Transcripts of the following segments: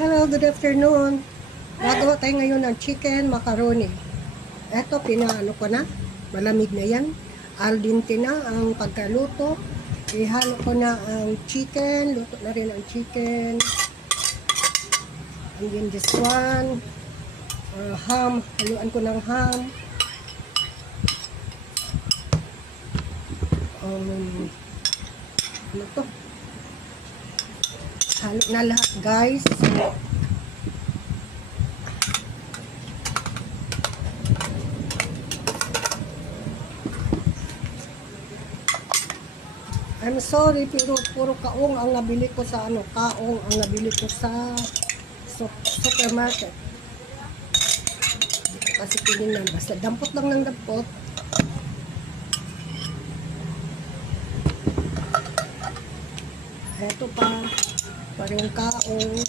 Hello, good afternoon. Gagawa tayo ngayon ng chicken macaroni. Eto, pinaano ko na. Malamig na yan. Al dente na ang pagkaluto. Ihalo ko na ang chicken. Luto na rin ang chicken. And then this one. Ham. Haluan ko ng ham. Ano to? Halo na lahat, guys. I'm sorry, pero puro kaong ang nabili ko sa kaong ang nabili ko sa supermarket. Kasi tinignan, basta dampot lang ng dampot. Eto pa, parang kaong.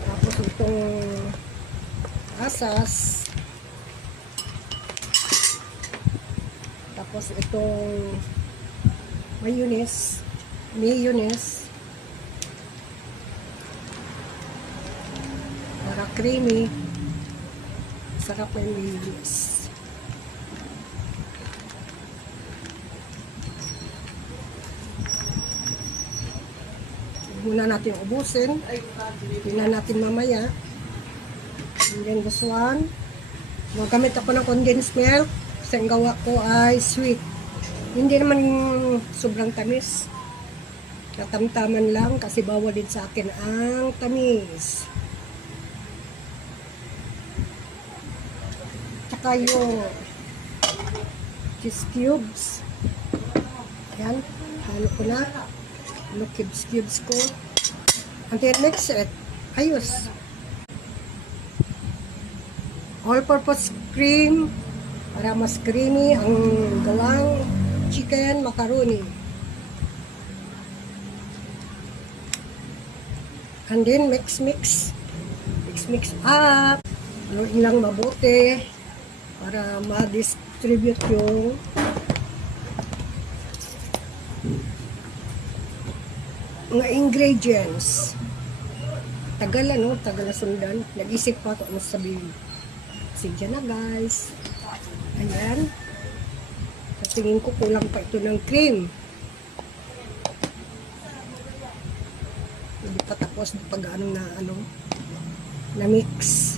Tapos itong asas. Tapos itong mayonnaise. Para creamy. Sarap na yung mayonnaise. Muna natin ubusin. Tingnan natin mamaya. And then this one. Magamit ako ng condensed milk. Kasi ang gawa ko ay sweet. Hindi naman sobrang tamis. Katamtaman lang kasi bawal din sa akin ang tamis. Tsaka yung cheese cubes. Ayan. Halo ko na. Cubes ko. And then mix it. Ayos. All-purpose cream para mas creamy ang gawang chicken macaroni. And then mix up. Haluin lang mabuti para ma-distribute yung mga ingredients. Tagal na sundan. Nag-isip pa ako ano sabihin. Sige na, guys. Ayan. Tingin ko kulang pa ito ng cream. Hindi pa tapos pag na mix.